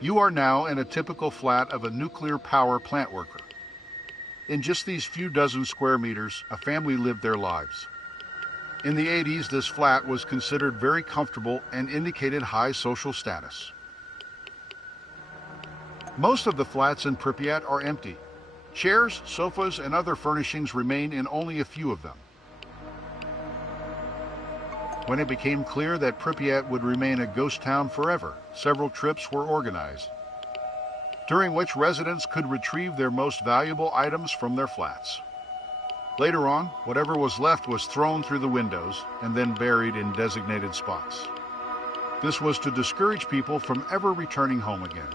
You are now in a typical flat of a nuclear power plant worker. In just these few dozen square meters, a family lived their lives. In the 80s, this flat was considered very comfortable and indicated high social status. Most of the flats in Pripyat are empty. Chairs, sofas, and other furnishings remain in only a few of them. When it became clear that Pripyat would remain a ghost town forever, several trips were organized, during which residents could retrieve their most valuable items from their flats. Later on, whatever was left was thrown through the windows and then buried in designated spots. This was to discourage people from ever returning home again.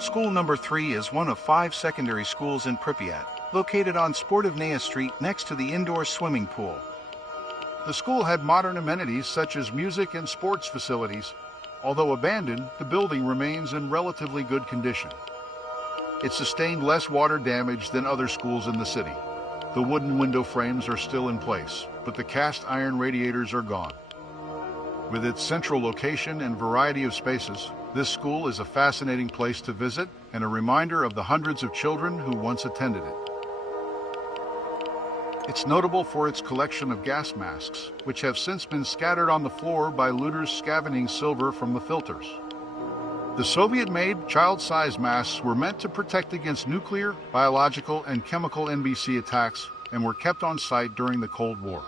School number 3 is one of 5 secondary schools in Pripyat, located on Sportivnaya Street next to the indoor swimming pool. The school had modern amenities such as music and sports facilities. Although abandoned, the building remains in relatively good condition. It sustained less water damage than other schools in the city. The wooden window frames are still in place, but the cast iron radiators are gone. With its central location and variety of spaces, this school is a fascinating place to visit and a reminder of the hundreds of children who once attended it. It's notable for its collection of gas masks, which have since been scattered on the floor by looters scavenging silver from the filters. The Soviet-made child-sized masks were meant to protect against nuclear, biological, and chemical NBC attacks and were kept on site during the Cold War.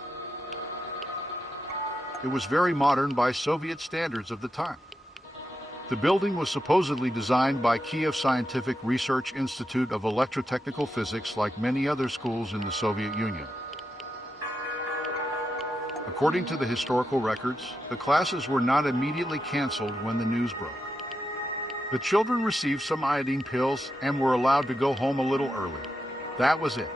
It was very modern by Soviet standards of the time. The building was supposedly designed by Kiev Scientific Research Institute of Electrotechnical Physics, like many other schools in the Soviet Union. According to the historical records, the classes were not immediately canceled when the news broke. The children received some iodine pills and were allowed to go home a little early. That was it.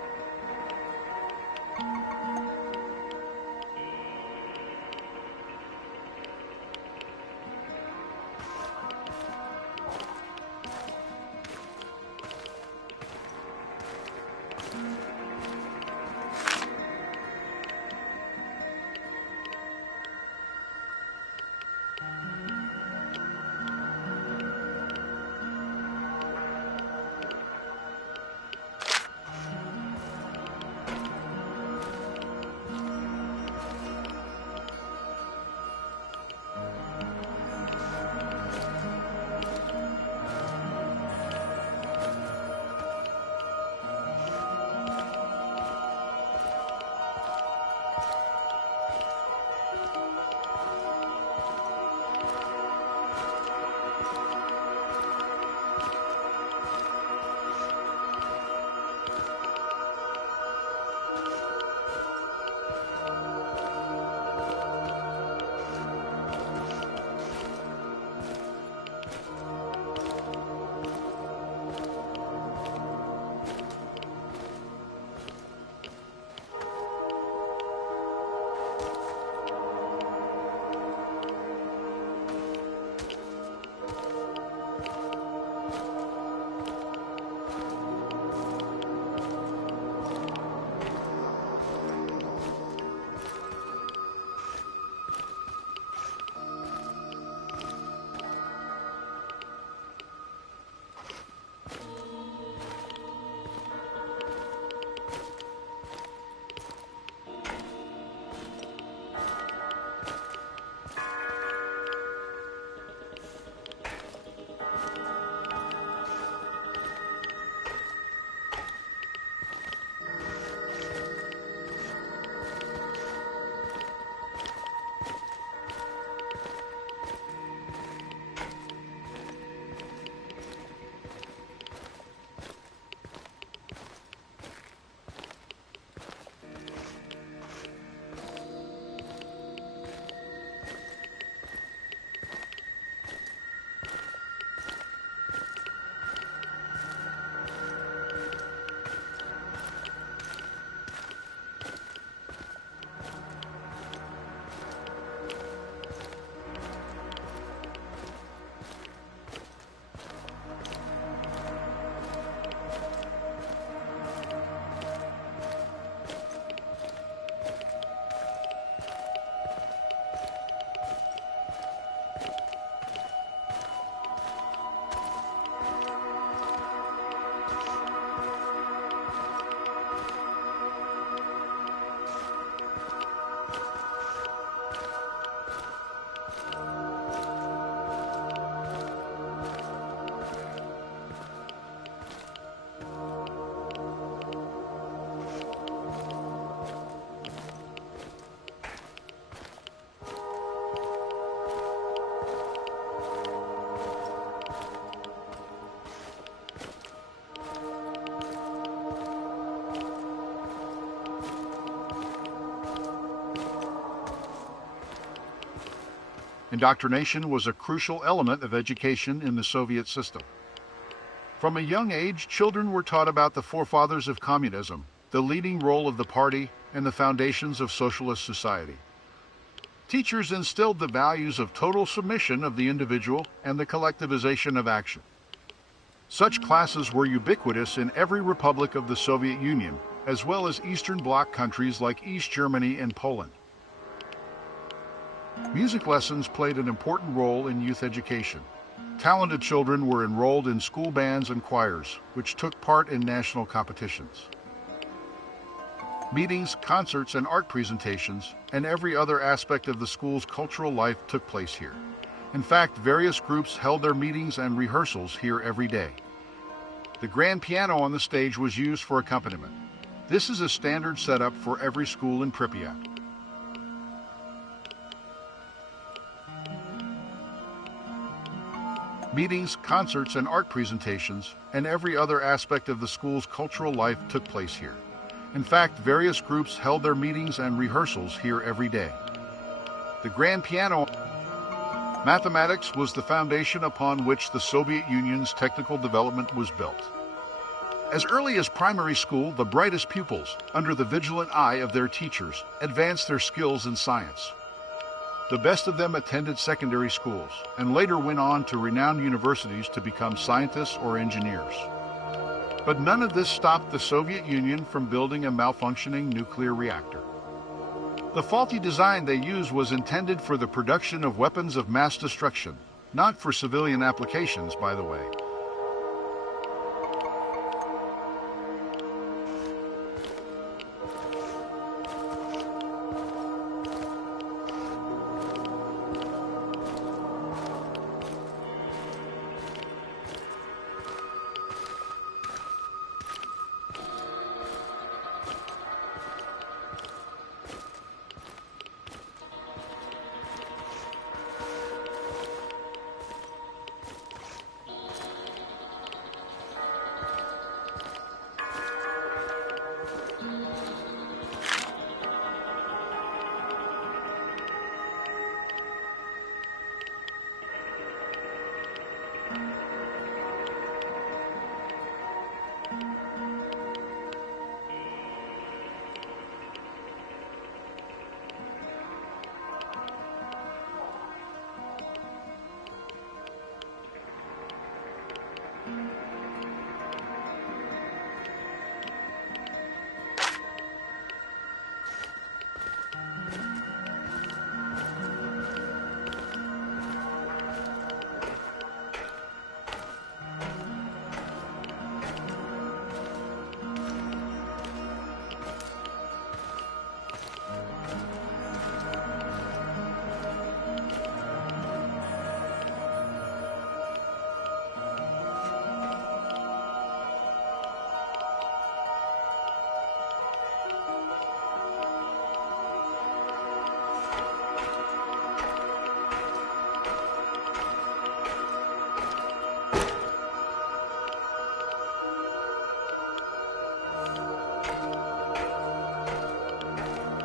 Indoctrination was a crucial element of education in the Soviet system. From a young age, children were taught about the forefathers of communism, the leading role of the party, and the foundations of socialist society. Teachers instilled the values of total submission of the individual and the collectivization of action. Such classes were ubiquitous in every republic of the Soviet Union, as well as Eastern Bloc countries like East Germany and Poland. Music lessons played an important role in youth education. Talented children were enrolled in school bands and choirs, which took part in national competitions. Meetings, concerts, and art presentations, and every other aspect of the school's cultural life took place here. In fact, various groups held their meetings and rehearsals here every day. The grand piano on the stage was used for accompaniment. This is a standard setup for every school in Pripyat. Meetings, concerts, and art presentations, and every other aspect of the school's cultural life took place here. In fact, various groups held their meetings and rehearsals here every day. The grand piano. Mathematics was the foundation upon which the Soviet Union's technical development was built. As early as primary school, the brightest pupils, under the vigilant eye of their teachers, advanced their skills in science. The best of them attended secondary schools and later went on to renowned universities to become scientists or engineers. But none of this stopped the Soviet Union from building a malfunctioning nuclear reactor. The faulty design they used was intended for the production of weapons of mass destruction, not for civilian applications, by the way.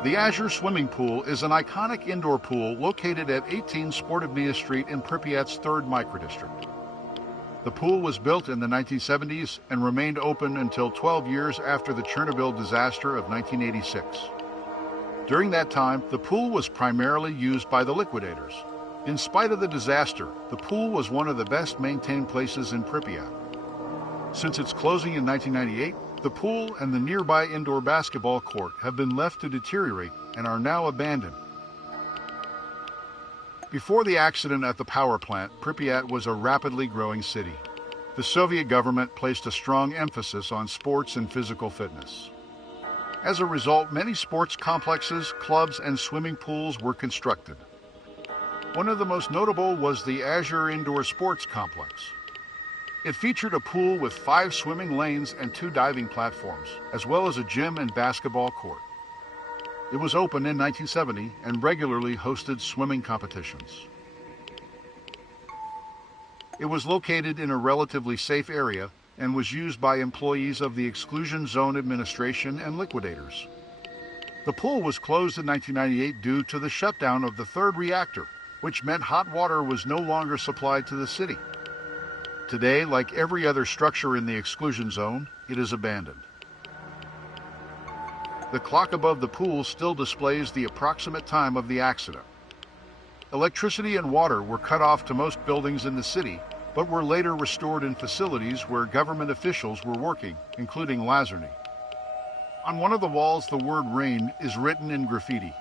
The Azure Swimming Pool is an iconic indoor pool located at 18 Sportivnaya Street in Pripyat's 3rd microdistrict. The pool was built in the 1970s and remained open until 12 years after the Chernobyl disaster of 1986. During that time, the pool was primarily used by the liquidators. In spite of the disaster, the pool was one of the best maintained places in Pripyat. Since its closing in 1998, the pool and the nearby indoor basketball court have been left to deteriorate and are now abandoned. Before the accident at the power plant, Pripyat was a rapidly growing city. The Soviet government placed a strong emphasis on sports and physical fitness. As a result, many sports complexes, clubs, and swimming pools were constructed. One of the most notable was the Azure Indoor Sports Complex. It featured a pool with 5 swimming lanes and 2 diving platforms, as well as a gym and basketball court. It was open in 1970 and regularly hosted swimming competitions. It was located in a relatively safe area and was used by employees of the Exclusion Zone Administration and liquidators. The pool was closed in 1998 due to the shutdown of the 3rd reactor, which meant hot water was no longer supplied to the city. Today, like every other structure in the exclusion zone, it is abandoned. The clock above the pool still displays the approximate time of the accident. Electricity and water were cut off to most buildings in the city, but were later restored in facilities where government officials were working, including Lazarny. On one of the walls, the word "rain" is written in graffiti.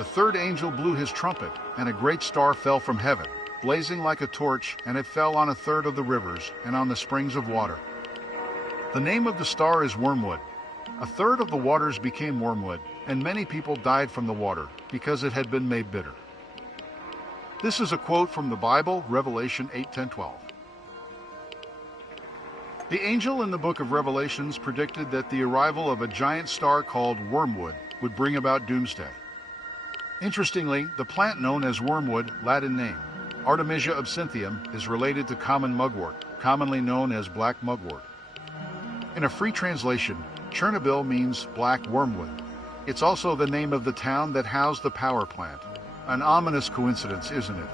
The third angel blew his trumpet, and a great star fell from heaven, blazing like a torch, and it fell on a third of the rivers and on the springs of water. The name of the star is Wormwood. A third of the waters became wormwood, and many people died from the water, because it had been made bitter. This is a quote from the Bible, Revelation 8:10-12. The angel in the book of Revelations predicted that the arrival of a giant star called Wormwood would bring about doomsday. Interestingly, the plant known as wormwood, Latin name, Artemisia absinthium, is related to common mugwort, commonly known as black mugwort. In a free translation, Chernobyl means black wormwood. It's also the name of the town that housed the power plant. An ominous coincidence, isn't it?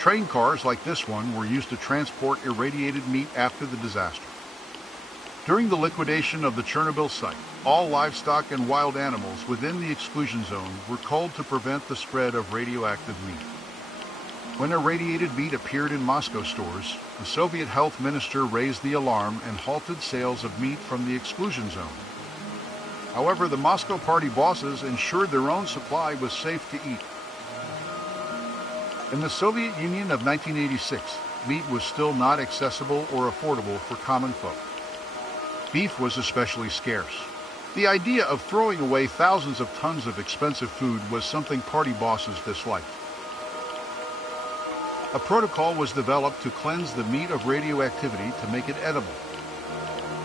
Train cars like this one were used to transport irradiated meat after the disaster. During the liquidation of the Chernobyl site, all livestock and wild animals within the exclusion zone were culled to prevent the spread of radioactive meat. When irradiated meat appeared in Moscow stores, the Soviet health minister raised the alarm and halted sales of meat from the exclusion zone. However, the Moscow party bosses ensured their own supply was safe to eat. In the Soviet Union of 1986, meat was still not accessible or affordable for common folk. Beef was especially scarce. The idea of throwing away thousands of tons of expensive food was something party bosses disliked. A protocol was developed to cleanse the meat of radioactivity to make it edible.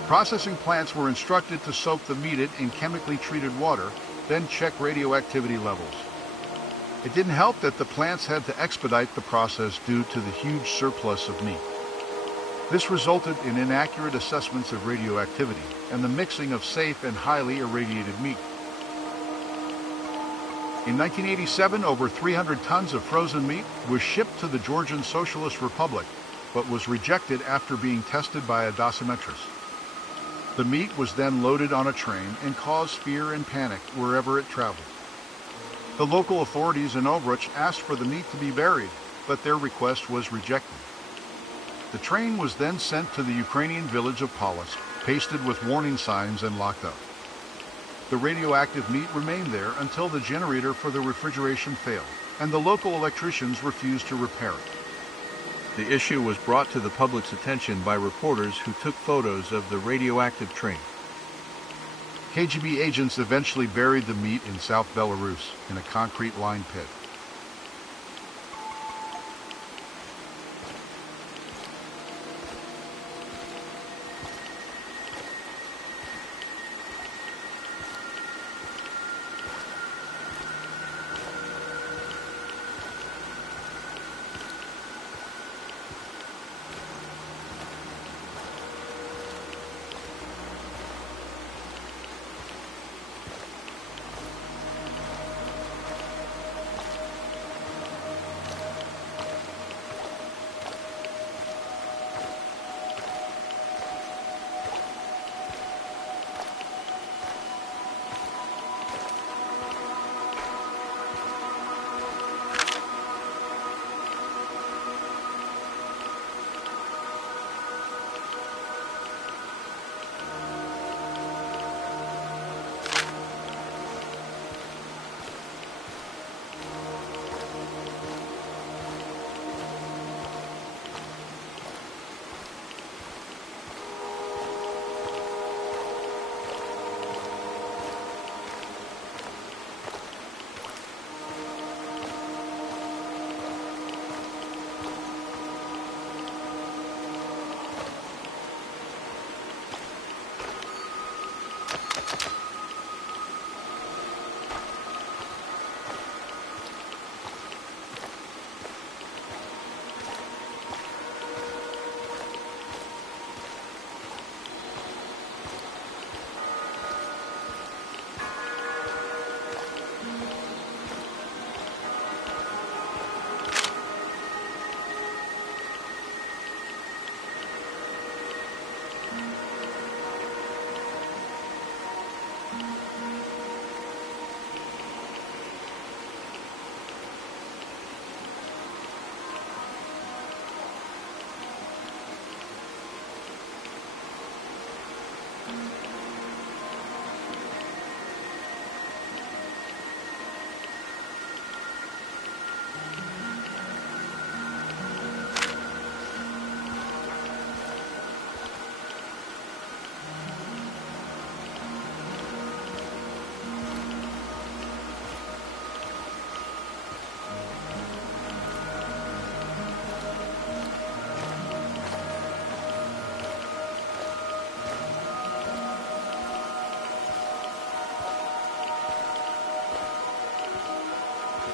Processing plants were instructed to soak the meat in chemically treated water, then check radioactivity levels. It didn't help that the plants had to expedite the process due to the huge surplus of meat. This resulted in inaccurate assessments of radioactivity and the mixing of safe and highly irradiated meat. In 1987, over 300 tons of frozen meat was shipped to the Georgian Socialist Republic, but was rejected after being tested by a dosimetrist. The meat was then loaded on a train and caused fear and panic wherever it traveled. The local authorities in Ovruch asked for the meat to be buried, but their request was rejected. The train was then sent to the Ukrainian village of Polotsk, pasted with warning signs and locked up. The radioactive meat remained there until the generator for the refrigeration failed, and the local electricians refused to repair it. The issue was brought to the public's attention by reporters who took photos of the radioactive train. KGB agents eventually buried the meat in South Belarus in a concrete-lined pit.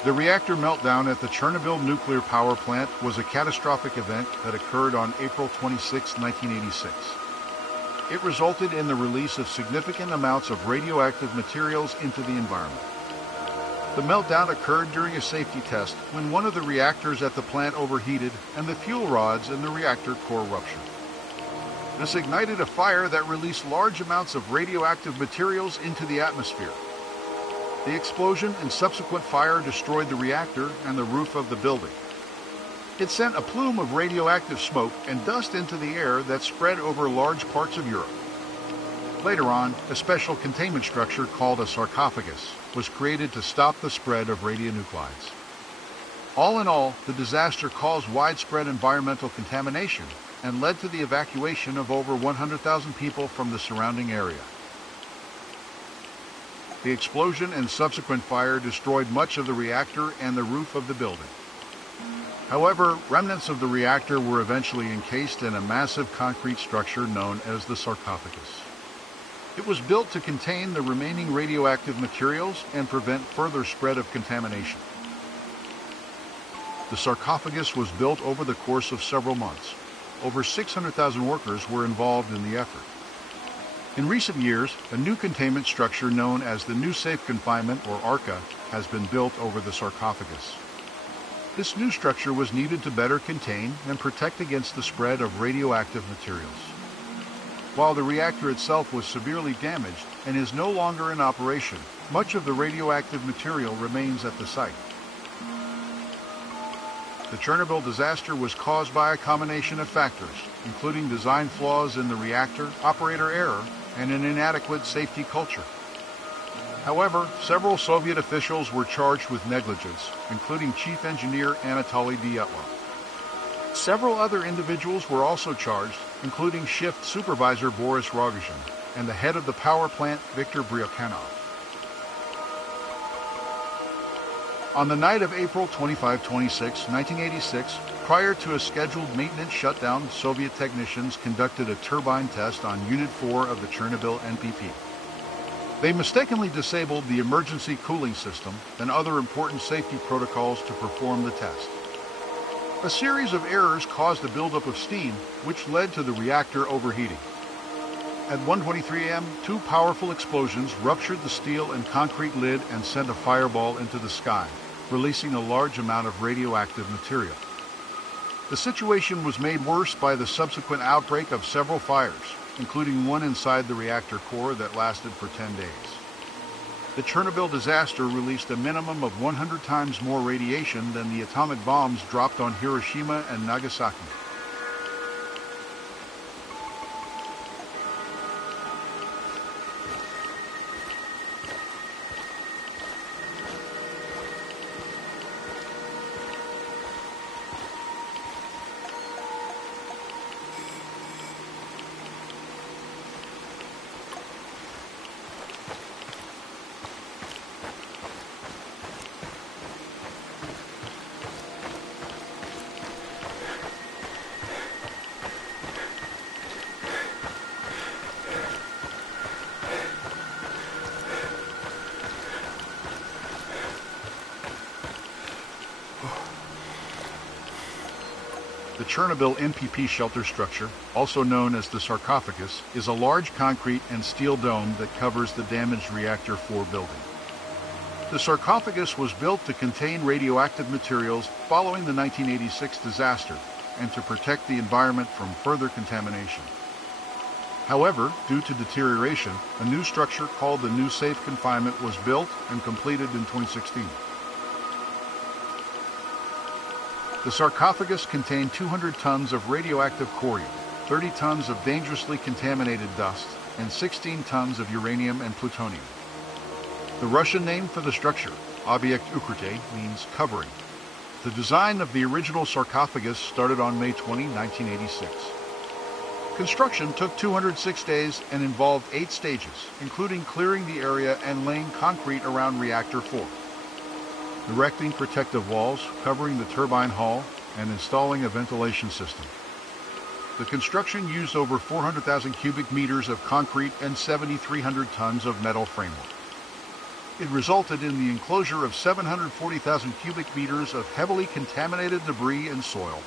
The reactor meltdown at the Chernobyl nuclear power plant was a catastrophic event that occurred on April 26, 1986. It resulted in the release of significant amounts of radioactive materials into the environment. The meltdown occurred during a safety test when one of the reactors at the plant overheated and the fuel rods in the reactor core ruptured. This ignited a fire that released large amounts of radioactive materials into the atmosphere. The explosion and subsequent fire destroyed the reactor and the roof of the building. It sent a plume of radioactive smoke and dust into the air that spread over large parts of Europe. Later on, a special containment structure called a sarcophagus was created to stop the spread of radionuclides. All in all, the disaster caused widespread environmental contamination and led to the evacuation of over 100,000 people from the surrounding area. The explosion and subsequent fire destroyed much of the reactor and the roof of the building. However, remnants of the reactor were eventually encased in a massive concrete structure known as the sarcophagus. It was built to contain the remaining radioactive materials and prevent further spread of contamination. The sarcophagus was built over the course of several months. Over 600,000 workers were involved in the effort. In recent years, a new containment structure known as the New Safe Confinement, or ARCA, has been built over the sarcophagus. This new structure was needed to better contain and protect against the spread of radioactive materials. While the reactor itself was severely damaged and is no longer in operation, much of the radioactive material remains at the site. The Chernobyl disaster was caused by a combination of factors, including design flaws in the reactor, operator error, and an inadequate safety culture. However, several Soviet officials were charged with negligence, including Chief Engineer Anatoly Dyatlov. Several other individuals were also charged, including Shift Supervisor Boris Rogozhin and the head of the power plant, Viktor Bryukhanov. On the night of April 25-26, 1986, prior to a scheduled maintenance shutdown, Soviet technicians conducted a turbine test on Unit 4 of the Chernobyl NPP. They mistakenly disabled the emergency cooling system and other important safety protocols to perform the test. A series of errors caused a buildup of steam, which led to the reactor overheating. At 1:23 a.m., two powerful explosions ruptured the steel and concrete lid and sent a fireball into the sky, releasing a large amount of radioactive material. The situation was made worse by the subsequent outbreak of several fires, including one inside the reactor core that lasted for 10 days. The Chernobyl disaster released a minimum of 100 times more radiation than the atomic bombs dropped on Hiroshima and Nagasaki. The Chernobyl NPP shelter structure, also known as the sarcophagus, is a large concrete and steel dome that covers the damaged Reactor 4 building. The sarcophagus was built to contain radioactive materials following the 1986 disaster and to protect the environment from further contamination. However, due to deterioration, a new structure called the New Safe Confinement was built and completed in 2016. The sarcophagus contained 200 tons of radioactive corium, 30 tons of dangerously contaminated dust, and 16 tons of uranium and plutonium. The Russian name for the structure, Obyekt Ukryte, means covering. The design of the original sarcophagus started on May 20, 1986. Construction took 206 days and involved 8 stages, including clearing the area and laying concrete around Reactor 4. Erecting protective walls, covering the turbine hull, and installing a ventilation system. The construction used over 400,000 cubic meters of concrete and 7,300 tons of metal framework. It resulted in the enclosure of 740,000 cubic meters of heavily contaminated debris and soil.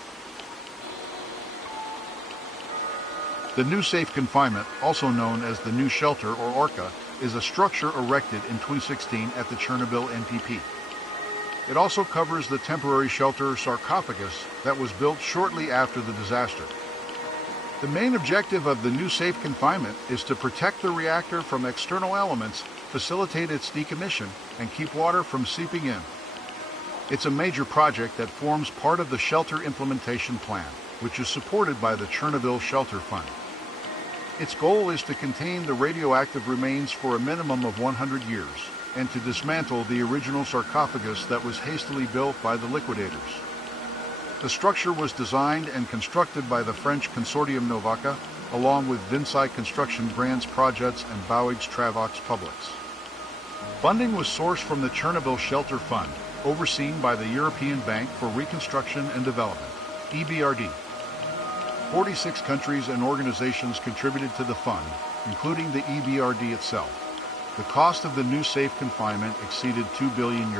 The New Safe Confinement, also known as the New Shelter or ARCA, is a structure erected in 2016 at the Chernobyl NPP. It also covers the temporary shelter sarcophagus that was built shortly after the disaster. The main objective of the new safe confinement is to protect the reactor from external elements, facilitate its decommission, and keep water from seeping in. It's a major project that forms part of the shelter implementation plan, which is supported by the Chernobyl Shelter Fund. Its goal is to contain the radioactive remains for a minimum of 100 years, and to dismantle the original sarcophagus that was hastily built by the liquidators. The structure was designed and constructed by the French consortium Novaca, along with Vinsci Construction grants projects and Bauix Travaux Publics. Funding was sourced from the Chernobyl Shelter Fund, overseen by the European Bank for Reconstruction and Development, EBRD. 46 countries and organizations contributed to the fund, including the EBRD itself. The cost of the new safe confinement exceeded €2 billion.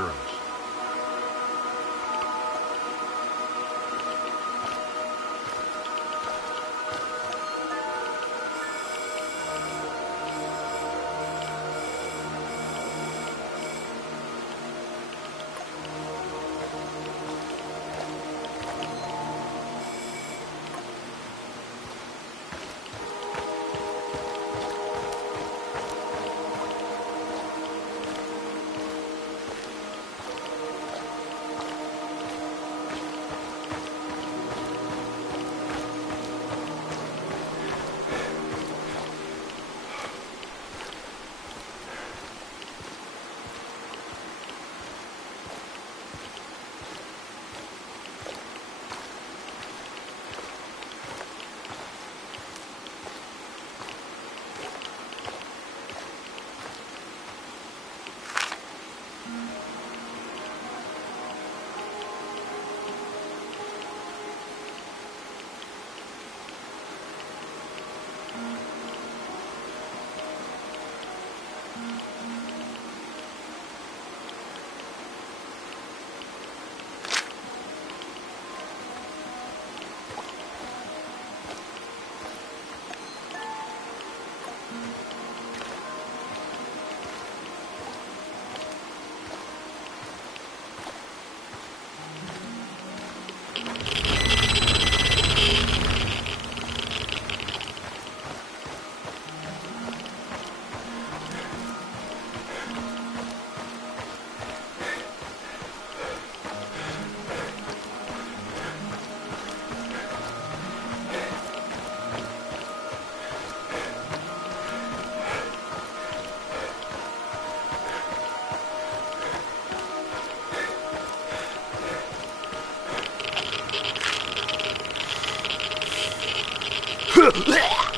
Blech!